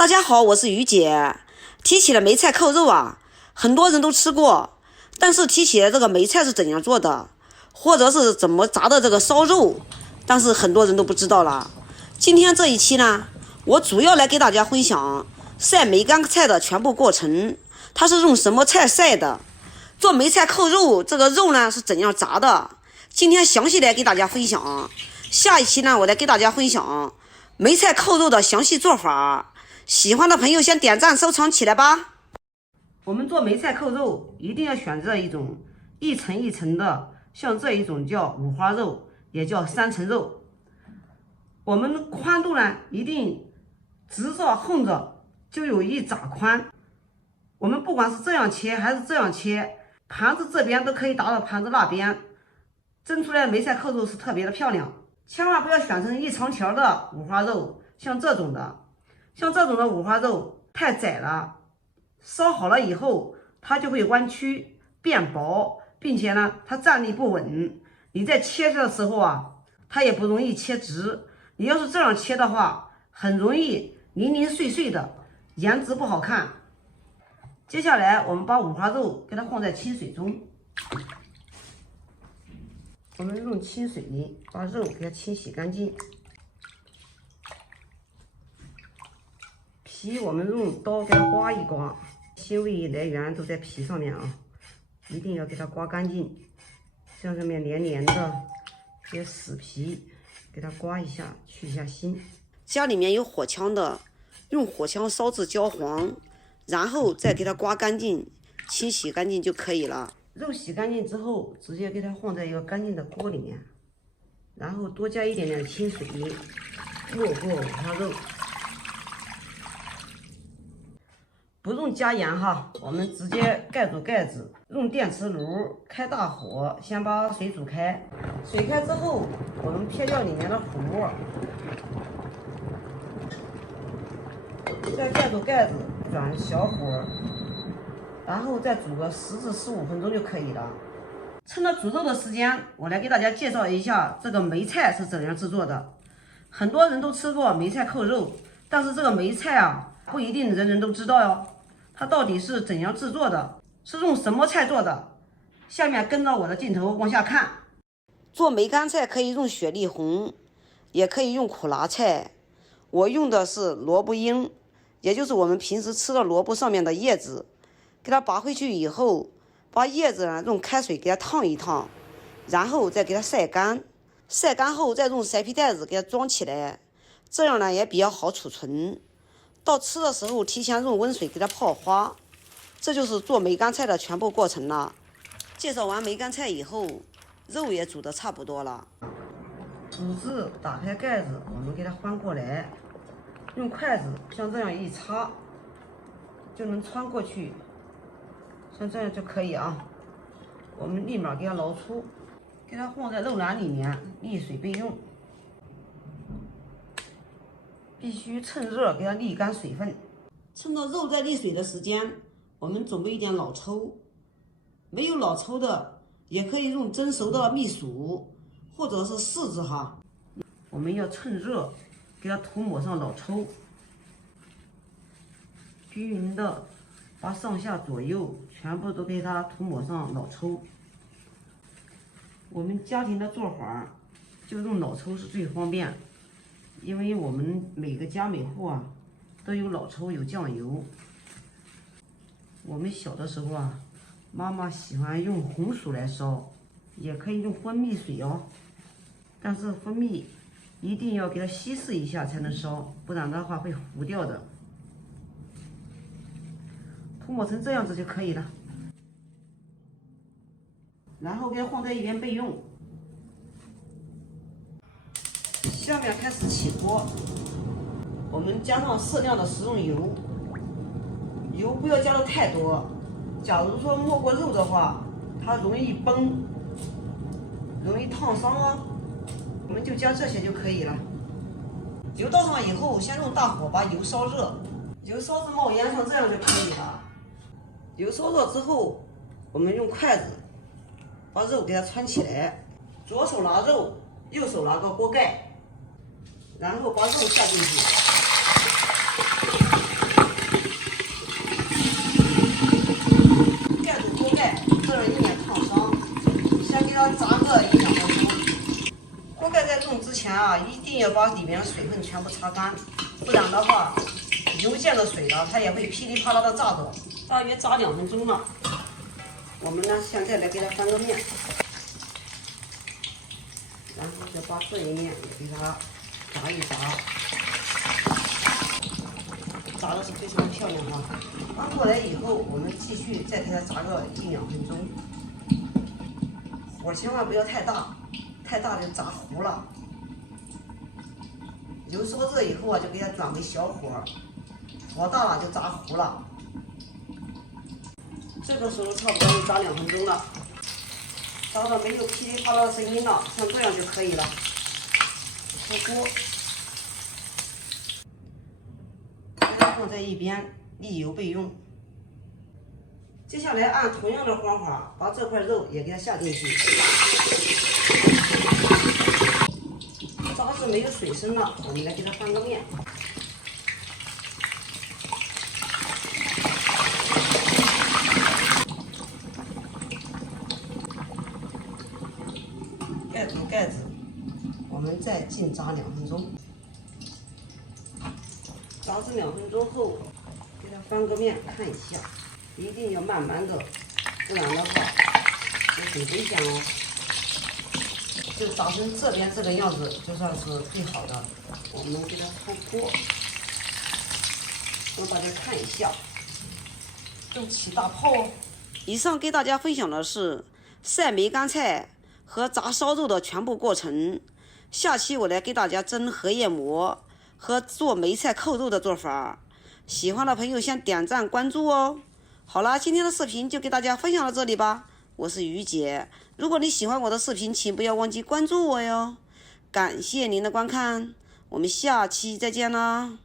大家好，我是于姐。提起了梅菜扣肉啊，很多人都吃过，但是提起来这个梅菜是怎样做的，或者是怎么炸的这个烧肉，但是很多人都不知道了。今天这一期呢，我主要来给大家分享晒梅干菜的全部过程，它是用什么菜晒的，做梅菜扣肉这个肉呢是怎样炸的，今天详细来给大家分享。下一期呢，我来给大家分享梅菜扣肉的详细做法。喜欢的朋友先点赞收藏起来吧。我们做梅菜扣肉一定要选择一种一层一层的，像这一种叫五花肉，也叫三层肉。我们宽度呢一定直着横着就有一拃宽。我们不管是这样切还是这样切，盘子这边都可以达到盘子那边，蒸出来梅菜扣肉是特别的漂亮。千万不要选成一长条的五花肉，像这种的五花肉太窄了，烧好了以后它就会弯曲变薄，并且呢它站立不稳，你在切的时候啊它也不容易切直。你要是这样切的话，很容易零零碎碎的，颜值不好看。接下来我们把五花肉给它放在清水中，我们用清水把肉给它清洗干净，皮我们用刀给它刮一刮，腥味来源都在皮上面啊，一定要给它刮干净。像上面黏黏的这些死皮，给它刮一下，去一下腥。家里面有火枪的，用火枪烧至焦黄，然后再给它刮干净，清洗干净就可以了。肉洗干净之后，直接给它放在一个干净的锅里面，然后多加一点点清水，没过五花肉。不用加盐哈，我们直接盖住盖子，用电磁炉开大火，先把水煮开。水开之后，我们撇掉里面的虎沫，再盖住盖子，转小火，然后再煮个10至15分钟就可以了。趁着煮肉的时间，我来给大家介绍一下这个梅菜是怎样制作的。很多人都吃过梅菜扣肉，但是这个梅菜啊，不一定人人都知道哟。它到底是怎样制作的，是用什么菜做的？下面跟着我的镜头往下看。做梅干菜可以用雪里红，也可以用苦辣菜。我用的是萝卜缨，也就是我们平时吃的萝卜上面的叶子。给它拔回去以后，把叶子呢用开水给它烫一烫，然后再给它晒干。晒干后再用晒皮袋子给它装起来，这样呢也比较好储存。到吃的时候提前用温水给它泡花。这就是做梅干菜的全部过程了。介绍完梅干菜以后，肉也煮得差不多了。煮至打开盖子，我们给它翻过来，用筷子像这样一插，就能穿过去，像这样就可以啊。我们立马给它捞出，给它放在肉篮里面沥水备用。必须趁热给它沥干水分。趁着肉在沥水的时间，我们准备一点老抽。没有老抽的，也可以用蒸熟的蜜薯或者是柿子哈。我们要趁热给它涂抹上老抽，均匀的把上下左右全部都给它涂抹上老抽。我们家庭的做法就用老抽是最方便。因为我们每个家每户啊都有老抽有酱油。我们小的时候啊，妈妈喜欢用红薯来烧，也可以用蜂蜜水哦，但是蜂蜜一定要给它稀释一下才能烧，不然的话会糊掉的。涂抹成这样子就可以了，然后给它放在一边备用。下面开始起锅，我们加上适量的食用油，油不要加的太多。假如说没过肉的话，它容易崩，容易烫伤哦。我们就加这些就可以了。油倒上以后，先用大火把油烧热，油烧至冒烟，像这样就可以了。油烧热之后，我们用筷子把肉给它穿起来，左手拿肉，右手拿个锅盖。然后把肉下进去，啊，一定要把里面的水分全部擦干，不然的话，油溅的水呢，它也会噼里啪啦的炸着。大约炸2分钟了，我们呢现在来给它翻个面，然后再把这一面也给它炸一炸，炸的是非常漂亮啊。翻过来以后，我们继续再给它炸个1、2分钟，火千万不要太大，太大就炸糊了。油烧热以后啊，就给它转为小火，火大了就炸糊了。这个时候差不多就炸2分钟了，炸的没有噼里啪啦的声音了，像这样就可以了。出锅，给它放在一边，沥油备用。接下来按同样的方法，把这块肉也给它下进去。炸至没有水声了，我们来给它翻个面。盖住盖子，我们再静炸2分钟。炸至2分钟后，给它翻个面看一下，一定要慢慢的，不然的话会很危险哦。就炸成这边这个样子，就算是最好的。我们给它出锅，让大家看一下，都起大泡哦。以上给大家分享的是晒梅干菜和炸烧肉的全部过程。下期我来给大家蒸荷叶馍和做梅菜扣肉的做法。喜欢的朋友先点赞关注哦。好啦，今天的视频就给大家分享到这里吧。我是于姐，如果你喜欢我的视频，请不要忘记关注我哟。感谢您的观看，我们下期再见啦。